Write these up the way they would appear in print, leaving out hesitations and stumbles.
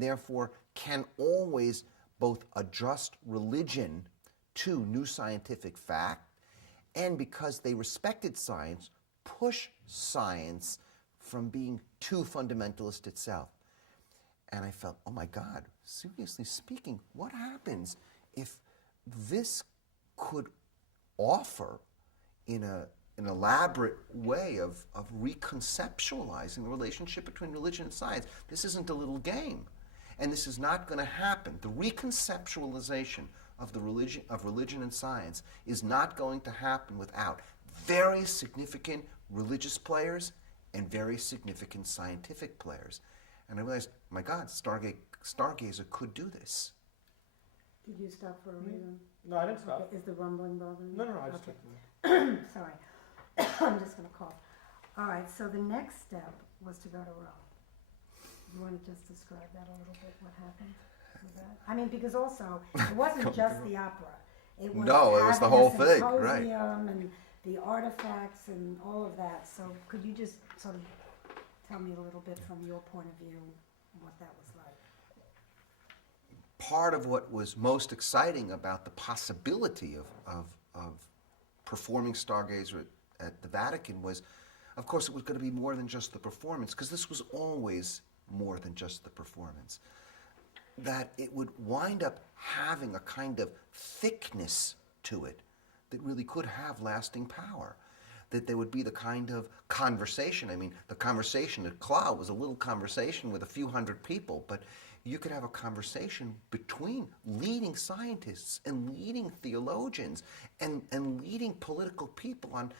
and therefore can always both adjust religion to new scientific fact, and because they respected science, push science from being too fundamentalist itself. And I felt, oh my God, seriously speaking, what happens if this could offer in an elaborate way of reconceptualizing the relationship between religion and science? This isn't a little game. And this is not going to happen. The reconceptualization of religion and science is not going to happen without very significant religious players and very significant scientific players. And I realized, my God, Stargazer could do this. Did you stop for a reason? No, I didn't stop. Okay. Is the rumbling bothering you? No, I just okay. took them. Sorry. I'm just going to cough. All right, so the next step was to go to Rome. You want to just describe that a little bit, what happened with that? I mean, because also, it wasn't just the opera. It was it was the whole thing, right. And the artifacts and all of that. So could you just sort of tell me a little bit from your point of view what that was like? Part of what was most exciting about the possibility of performing Stargazer at the Vatican was, of course, it was going to be more than just the performance, because this was always more than just the performance. That it would wind up having a kind of thickness to it that really could have lasting power. That there would be the kind of conversation. I mean, the conversation at Kula was a little conversation with a few hundred people, but you could have a conversation between leading scientists and leading theologians and leading political people on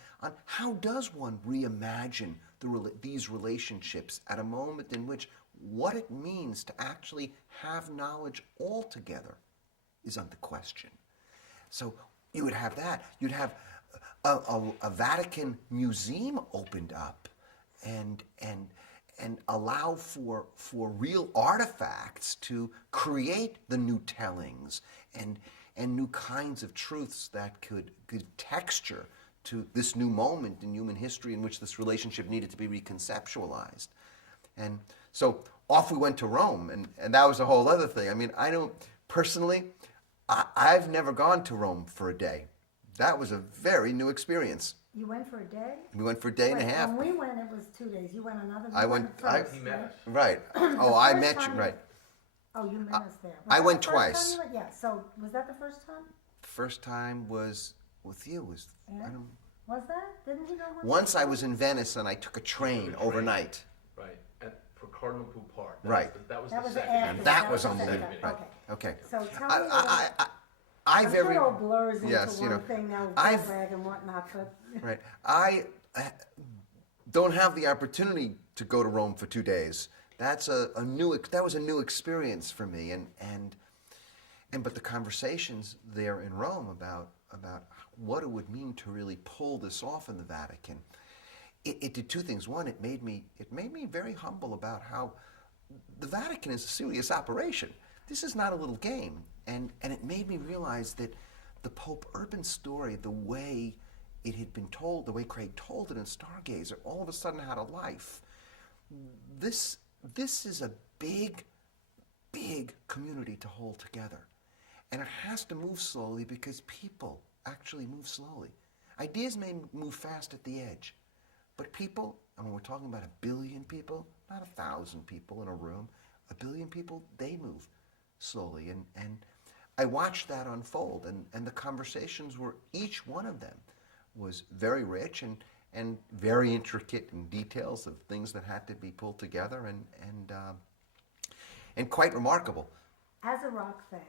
how does one reimagine these relationships at a moment in which what it means to actually have knowledge altogether is under question. So you would have that. You'd have a Vatican museum opened up and allow for real artifacts to create the new tellings and new kinds of truths that could give texture to this new moment in human history in which this relationship needed to be reconceptualized. And so off we went to Rome, and that was a whole other thing. I mean, I don't, personally, I've never gone to Rome for a day. That was a very new experience. You went for a day? We went for a day and a half. When we went, it was 2 days. You went another day? I went, first, He met us. right. Oh, I met you, right. Oh, you met us there. Was I that went the first twice. time you went? Yeah, so was that the first time? First time was with you. Yeah. I don't, Was that? Didn't he go once I was in Venice and I took a train overnight. Right, for Cardinal Pooh Park. Right. That was That the was second. after. And that was the second unbelievable. time. Right. Okay. So tell me I I'm very sure it all blurs into yes, you one know, thing now with I've- jet lag and whatnot, but right. I don't have the opportunity to go to Rome for 2 days. That was a new experience for me, and but the conversations there in Rome about what it would mean to really pull this off in the Vatican, it did two things. One, it made me very humble about how the Vatican is a serious operation. This is not a little game, and it made me realize that the Pope Urban story, the way it had been told, the way Craig told it in Stargazer, all of a sudden had a life. This is a big, big community to hold together. And it has to move slowly because people actually move slowly. Ideas may move fast at the edge, but people, and when we're talking about 1 billion people, not 1,000 people in a room, 1 billion people, they move slowly. And I watched that unfold, and the conversations were, each one of them was very rich and very intricate in details of things that had to be pulled together and quite remarkable. as a rock fan,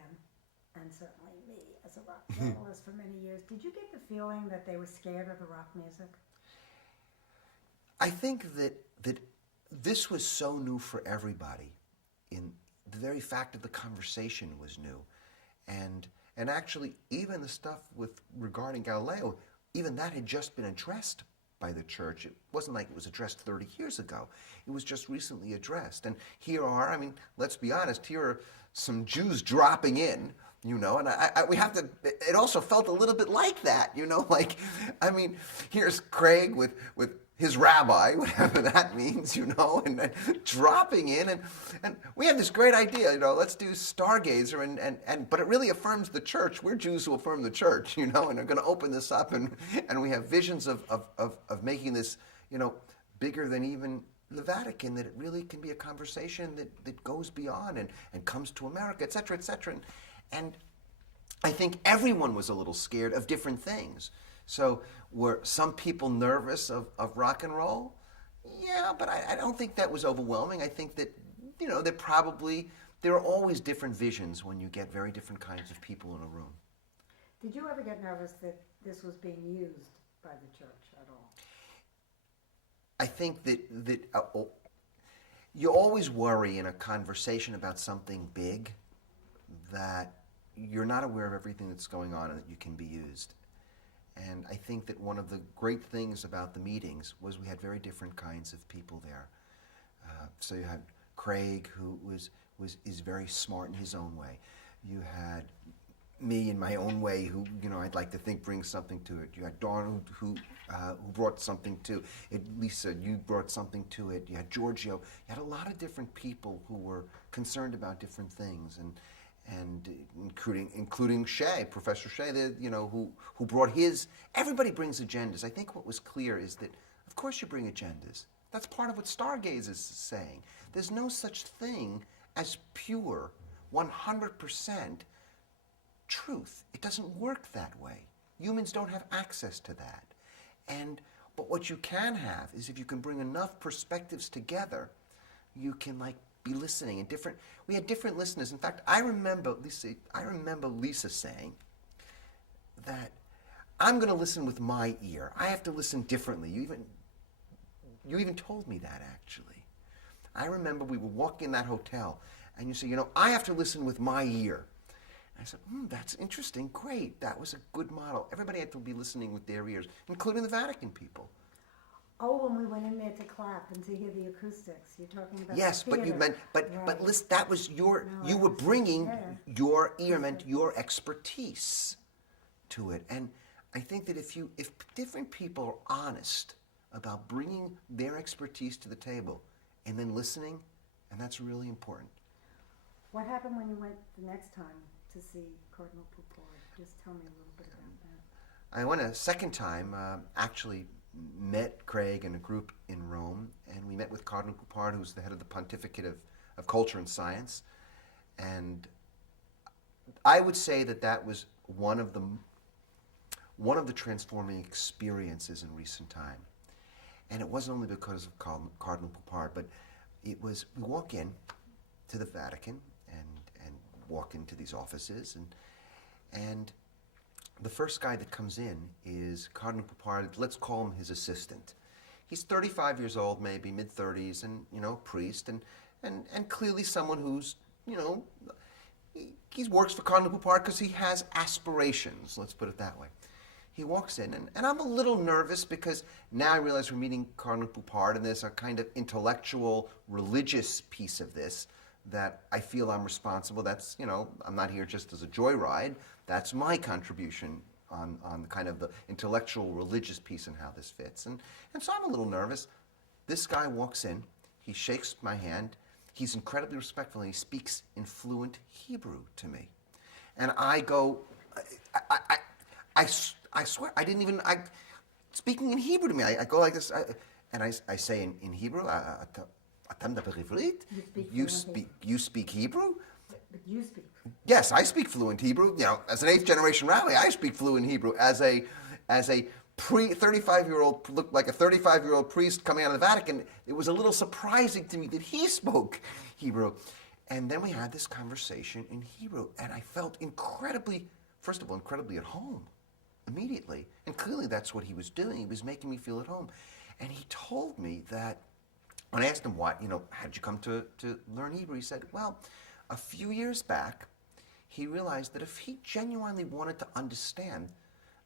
and certainly me as a rock journalist for many years, did you get the feeling that they were scared of the rock music? I think that this was so new for everybody. In the very fact of the conversation was new, and actually even the stuff regarding Galileo, even that had just been addressed by the church. It wasn't like it was addressed 30 years ago. It was just recently addressed. And here are, I mean, let's be honest, here are some Jews dropping in, you know, and we have to, it also felt a little bit like that, you know, like, I mean, here's Craig with his rabbi, whatever that means, and then dropping in, and we have this great idea, let's do Stargazer, but it really affirms the church. We're Jews who affirm the church, and are going to open this up, and we have visions of making this, bigger than even the Vatican, that it really can be a conversation that goes beyond and comes to America, et cetera, et cetera. And I think everyone was a little scared of different things. So were some people nervous of rock and roll? Yeah, but I don't think that was overwhelming. I think that, there are always different visions when you get very different kinds of people in a room. Did you ever get nervous that this was being used by the church at all? I think that you always worry in a conversation about something big that you're not aware of everything that's going on and that you can be used. And I think that one of the great things about the meetings was we had very different kinds of people there. So you had Craig, who is very smart in his own way. You had me in my own way, who I'd like to think brings something to it. You had Dawn, who brought something to it. Lisa, you brought something to it. You had Giorgio. You had a lot of different people who were concerned about different things, and including Shea, Professor Shea, who brought his. Everybody brings agendas. I think what was clear is that, of course, you bring agendas. That's part of what Stargaze is saying. There's no such thing as pure, 100% truth. It doesn't work that way. Humans don't have access to that. But what you can have is, if you can bring enough perspectives together, you can be listening, and we had different listeners. In fact, I remember Lisa saying that I'm going to listen with my ear. I have to listen differently. You even told me that, actually. I remember we were walking in that hotel, and you said, I have to listen with my ear. And I said, that's interesting, great. That was a good model. Everybody had to be listening with their ears, including the Vatican people. Oh, when we went in there to clap and to hear the acoustics, you're talking about yes, the but you theater. meant, Right. listen, that was you were bringing your ear, meant your expertise to it. And I think that if different people are honest about bringing their expertise to the table and then listening, and that's really important. What happened when you went the next time to see Cardinal Poupard? Just tell me a little bit about that. I went a second time, actually met Craig and a group in Rome, and we met with Cardinal Poupard, who's the head of the Pontificate of Culture and Science. And I would say that was one of the transforming experiences in recent time. And it wasn't only because of Cardinal Poupard, but it was, we walk in to the Vatican and walk into these offices, and the first guy that comes in is Cardinal Poupard. Let's call him his assistant. He's 35 years old, maybe mid-30s, and priest, and clearly someone who's he works for Cardinal Poupard because he has aspirations. Let's put it that way. He walks in, and I'm a little nervous because now I realize we're meeting Cardinal Poupard, and there's a kind of intellectual, religious piece of this that I feel I'm responsible. That's, I'm not here just as a joyride. That's my contribution on kind of the intellectual, religious piece and how this fits. And so I'm a little nervous. This guy walks in, he shakes my hand, he's incredibly respectful, and he speaks in fluent Hebrew to me. And I go, I swear, speaking in Hebrew to me, I go like this, and I say in Hebrew, "Atam daber ivrit?" You speak Hebrew? But you speak. Yes, I speak fluent Hebrew. As an 8th generation rabbi, I speak fluent Hebrew. As a 35-year-old, looked like a 35-year-old priest coming out of the Vatican, it was a little surprising to me that he spoke Hebrew. And then we had this conversation in Hebrew, and I felt incredibly at home immediately. And clearly that's what he was doing. He was making me feel at home. And he told me that, when I asked him how did you come to learn Hebrew? He said, well, a few years back, he realized that if he genuinely wanted to understand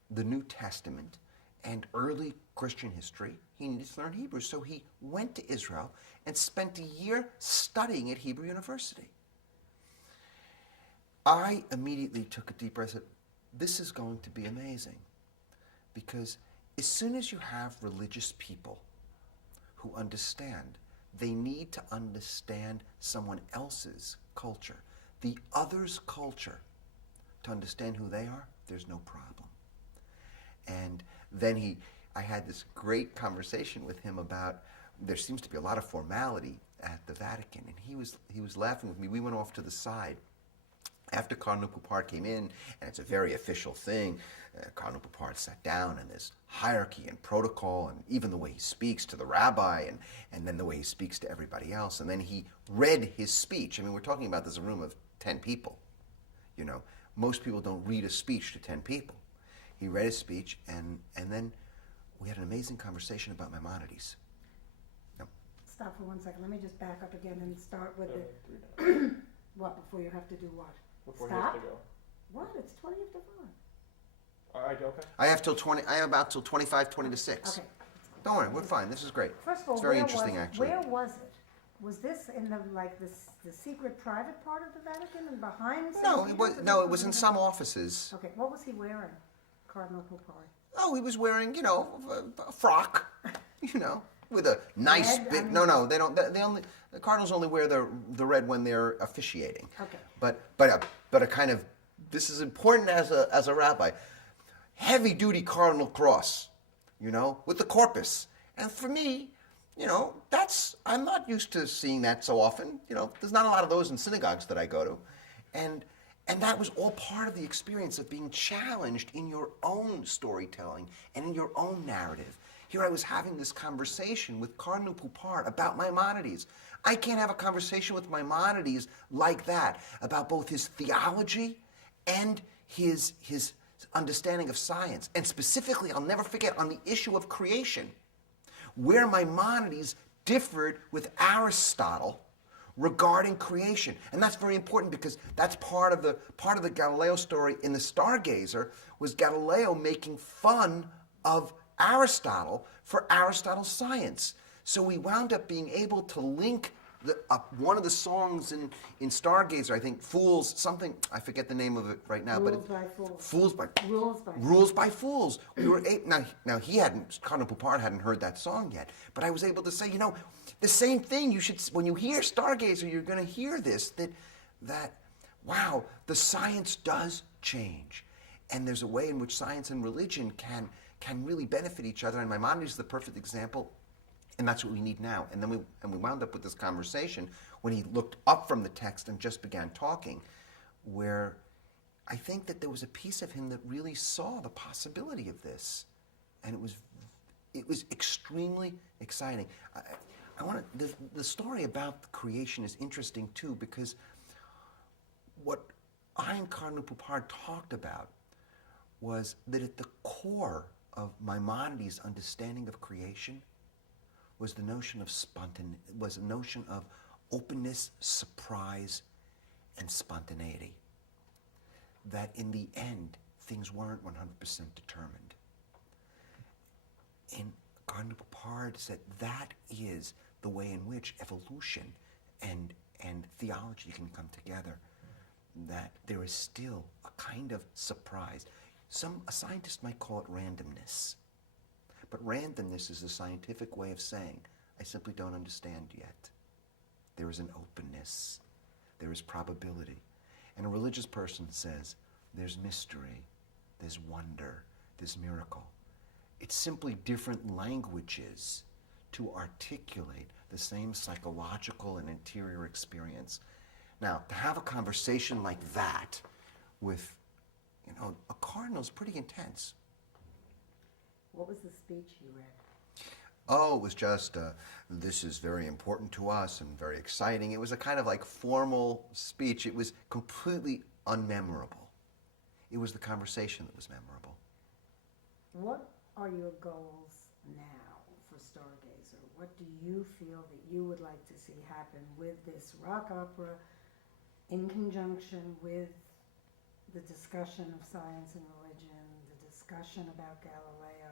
the New Testament and early Christian history, he needed to learn Hebrew. So he went to Israel and spent a year studying at Hebrew University. I immediately took a deep breath and said, this is going to be amazing. Because as soon as you have religious people who understand. They need to understand someone else's culture, the other's culture. To understand who they are, there's no problem. And then I had this great conversation with him about, there seems to be a lot of formality at the Vatican, and he was laughing with me. We went off to the side after Cardinal Poupard came in, and it's a very official thing. Cardinal Poupard sat down, and there's hierarchy and protocol, and even the way he speaks to the rabbi, and then the way he speaks to everybody else. And then he read his speech. I mean, we're talking about this a room of 10 people. You know, most people don't read a speech to 10 people. He read his speech, and then we had an amazing conversation about Maimonides. No. Stop for 1 second. Let me just back up again and start with the, 3 minutes what, before you have to do what? before Stop? he has to go. What? It's 20 after 5. All right, okay. I have about till 25, 20 to 6. Okay. Don't worry, we're fine. This is great. First of all, It's very where interesting, was, actually. Where was it? Was this in the the secret private part of the Vatican and behind? No, St. Peter's, or no, this it was in the- some offices. Okay, what was he wearing, Cardinal Poupard? Oh, he was wearing, a frock, with a nice Red? big. I mean- No, they don't. The Cardinals only wear the red when they're officiating. Okay. But a kind of, this is important as a rabbi, heavy duty cardinal cross, with the corpus. And for me, I'm not used to seeing that so often. There's not a lot of those in synagogues that I go to, and that was all part of the experience of being challenged in your own storytelling and in your own narrative. Here I was having this conversation with Cardinal Poupard about Maimonides. I can't have a conversation with Maimonides like that, about both his theology and his understanding of science. And specifically, I'll never forget, on the issue of creation, where Maimonides differed with Aristotle regarding creation. And that's very important, because that's part of the Galileo story in The Stargazer, was Galileo making fun of Aristotle for Aristotle's science. So we wound up being able to link one of the songs in Stargazer, I think, Fools, something, I forget the name of it right now. Rules but by Fools. Fools by Rules by Rules by Fools. We were now he hadn't, Cardinal Poupard hadn't heard that song yet, but I was able to say, the same thing. You should, when you hear Stargazer, you're going to hear this, that wow, the science does change, and there's a way in which science and religion can really benefit each other. And Maimonides is the perfect example. And that's what we need now. And then we wound up with this conversation when he looked up from the text and just began talking, where I think that there was a piece of him that really saw the possibility of this, and it was extremely exciting. I want to, the story about creation is interesting too, because what I and Cardinal Poupard talked about was that at the core of Maimonides' understanding of creation was the notion of was a notion of openness, surprise, and spontaneity. That in the end, things weren't 100% determined. And Cardinal Poupard said that is the way in which evolution and theology can come together. That there is still a kind of surprise. A scientist might call it randomness. But randomness is a scientific way of saying, I simply don't understand yet. There is an openness. There is probability. And a religious person says, there's mystery, there's wonder, there's miracle. It's simply different languages to articulate the same psychological and interior experience. Now, to have a conversation like that with, a cardinal is pretty intense. What was the speech you read? Oh, it was just, this is very important to us and very exciting. It was a kind of like formal speech. It was completely unmemorable. It was the conversation that was memorable. What are your goals now for Stargazer? What do you feel that you would like to see happen with this rock opera in conjunction with the discussion of science and religion, the discussion about Galileo?